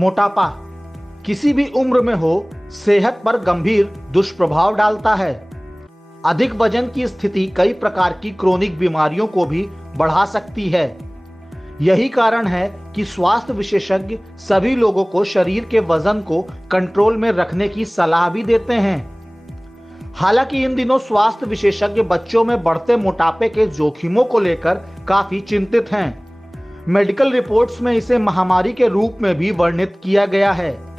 मोटापा किसी भी उम्र में हो सेहत पर गंभीर दुष्प्रभाव डालता है। अधिक वजन की स्थिति कई प्रकार की क्रोनिक बीमारियों को भी बढ़ा सकती है। यही कारण है कि स्वास्थ्य विशेषज्ञ सभी लोगों को शरीर के वजन को कंट्रोल में रखने की सलाह भी देते हैं। हालांकि इन दिनों स्वास्थ्य विशेषज्ञ बच्चों में बढ़ते मोटापे के जोखिमों को लेकर काफी चिंतित हैं। मेडिकल रिपोर्ट्स में इसे महामारी के रूप में भी वर्णित किया गया है।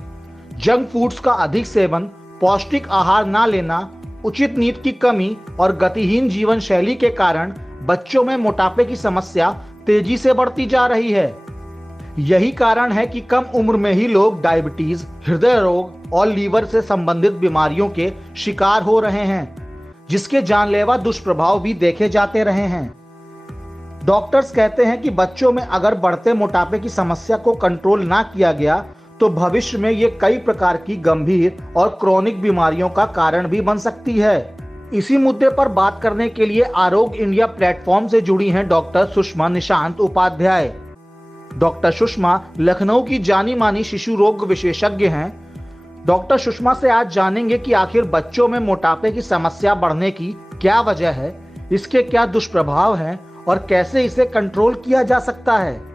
जंक फूड्स का अधिक सेवन, पौष्टिक आहार ना लेना, उचित नींद की कमी और गतिहीन जीवन शैली के कारण बच्चों में मोटापे की समस्या तेजी से बढ़ती जा रही है। यही कारण है कि कम उम्र में ही लोग डायबिटीज, हृदय रोग और लीवर से संबंधित बीमारियों के शिकार हो रहे हैं, जिसके जानलेवा दुष्प्रभाव भी देखे जाते रहे हैं। डॉक्टर्स कहते हैं कि बच्चों में अगर बढ़ते मोटापे की समस्या को कंट्रोल ना किया गया तो भविष्य में ये कई प्रकार की गंभीर और क्रोनिक बीमारियों का कारण भी बन सकती है। इसी मुद्दे पर बात करने के लिए आरोग्य इंडिया प्लेटफॉर्म से जुड़ी हैं डॉक्टर सुषमा निशांत उपाध्याय। डॉक्टर सुषमा लखनऊ की जानी मानी शिशु रोग विशेषज्ञ हैं। डॉक्टर सुषमा से आज जानेंगे कि आखिर बच्चों में मोटापे की समस्या बढ़ने की क्या वजह है, इसके क्या दुष्प्रभाव हैं और कैसे इसे कंट्रोल किया जा सकता है।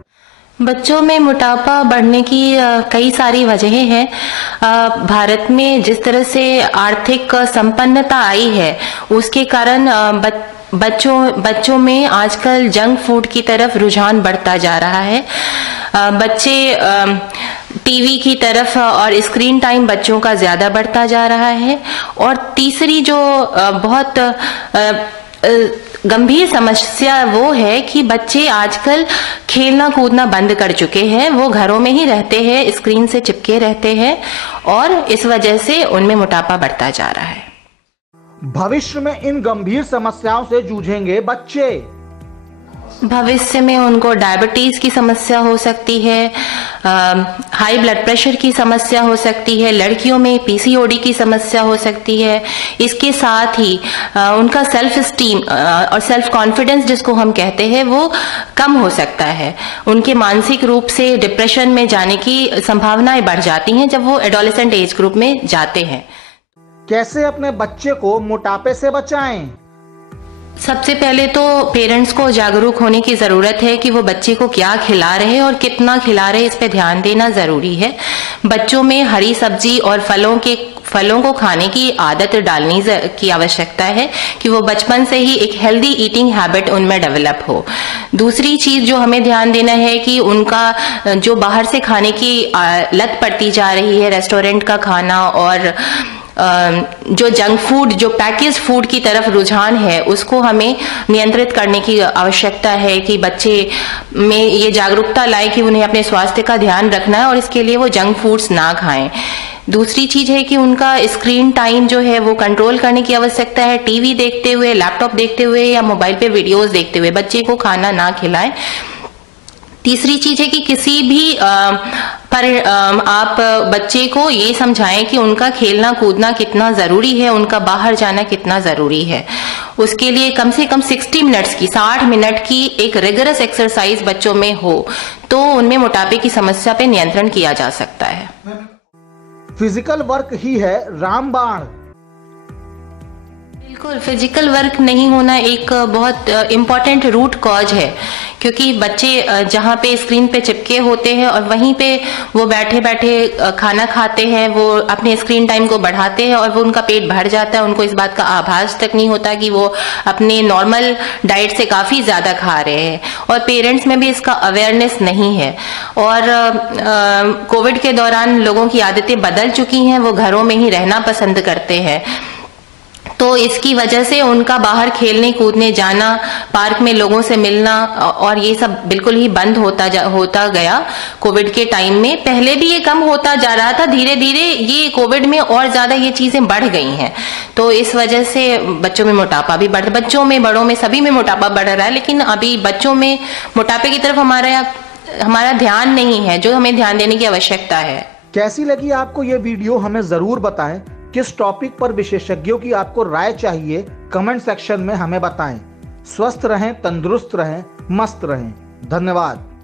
बच्चों में मोटापा बढ़ने की कई सारी वजहें हैं। भारत में जिस तरह से आर्थिक संपन्नता आई है उसके कारण बच्चों में आजकल जंक फूड की तरफ रुझान बढ़ता जा रहा है। बच्चे टीवी की तरफ और स्क्रीन टाइम बच्चों का ज्यादा बढ़ता जा रहा है। और तीसरी जो बहुत गंभीर समस्या वो है कि बच्चे आजकल खेलना कूदना बंद कर चुके हैं। वो घरों में ही रहते हैं, स्क्रीन से चिपके रहते हैं और इस वजह से उनमें मोटापा बढ़ता जा रहा है। भविष्य में इन गंभीर समस्याओं से जूझेंगे बच्चे। भविष्य में उनको डायबिटीज की समस्या हो सकती है, हाई ब्लड प्रेशर की समस्या हो सकती है, लड़कियों में पीसीओडी की समस्या हो सकती है। इसके साथ ही उनका सेल्फ स्टीम और सेल्फ कॉन्फिडेंस जिसको हम कहते हैं वो कम हो सकता है। उनके मानसिक रूप से डिप्रेशन में जाने की संभावनाएं बढ़ जाती हैं जब वो एडोलेसेंट एज ग्रुप में जाते हैं। कैसे अपने बच्चे को मोटापे से बचाएं? सबसे पहले तो पेरेंट्स को जागरूक होने की जरूरत है कि वो बच्चे को क्या खिला रहे हैं और कितना खिला रहे हैं, इस पे ध्यान देना जरूरी है। बच्चों में हरी सब्जी और फलों को खाने की आदत डालने की आवश्यकता है कि वो बचपन से ही एक हेल्दी ईटिंग हैबिट उनमें डेवलप हो। दूसरी चीज जो हमें ध्यान देना है कि उनका जो बाहर से खाने की लत पड़ती जा रही है, रेस्टोरेंट का खाना और जो जंक फूड, जो पैकेज फूड की तरफ रुझान है, उसको हमें नियंत्रित करने की आवश्यकता है कि बच्चे में ये जागरूकता लाए कि उन्हें अपने स्वास्थ्य का ध्यान रखना है और इसके लिए वो जंक फूड्स ना खाएं। दूसरी चीज है कि उनका स्क्रीन टाइम जो है वो कंट्रोल करने की आवश्यकता है। टीवी देखते हुए, लैपटॉप देखते हुए या मोबाइल पे वीडियोस देखते हुए बच्चे को खाना ना खिलाएं। तीसरी चीज है कि किसी भी आप बच्चे को ये समझाएं कि उनका खेलना कूदना कितना जरूरी है, उनका बाहर जाना कितना जरूरी है। उसके लिए कम से कम 60 मिनट की एक रिगरस एक्सरसाइज बच्चों में हो तो उनमें मोटापे की समस्या पे नियंत्रण किया जा सकता है। फिजिकल वर्क ही है रामबाण। बिल्कुल, फिजिकल वर्क नहीं होना एक बहुत इम्पोर्टेंट रूट कॉज है, क्योंकि बच्चे जहाँ पे स्क्रीन पे चिपके होते हैं और वहीं पे वो बैठे बैठे खाना खाते हैं, वो अपने स्क्रीन टाइम को बढ़ाते हैं और वो उनका पेट भर जाता है। उनको इस बात का आभास तक नहीं होता कि वो अपने नॉर्मल डाइट से काफी ज्यादा खा रहे हैं और पेरेंट्स में भी इसका अवेयरनेस नहीं है। और कोविड के दौरान लोगों की आदतें बदल चुकी हैं, वो घरों में ही रहना पसंद करते हैं, तो इसकी वजह से उनका बाहर खेलने कूदने जाना, पार्क में लोगों से मिलना और ये सब बिल्कुल ही बंद होता गया कोविड के टाइम में। पहले भी ये कम होता जा रहा था, धीरे धीरे ये कोविड में और ज्यादा ये चीजें बढ़ गई हैं। तो इस वजह से बच्चों में मोटापा भी बच्चों में, बड़ों में, सभी में मोटापा बढ़ रहा है। लेकिन अभी बच्चों में मोटापे की तरफ हमारा ध्यान नहीं है, जो हमें ध्यान देने की आवश्यकता है। कैसी लगी आपको ये वीडियो, हमें जरूर बताएं। किस टॉपिक पर विशेषज्ञों की आपको राय चाहिए, कमेंट सेक्शन में हमें बताएं। स्वस्थ रहें, तंदुरुस्त रहें, मस्त रहें। धन्यवाद।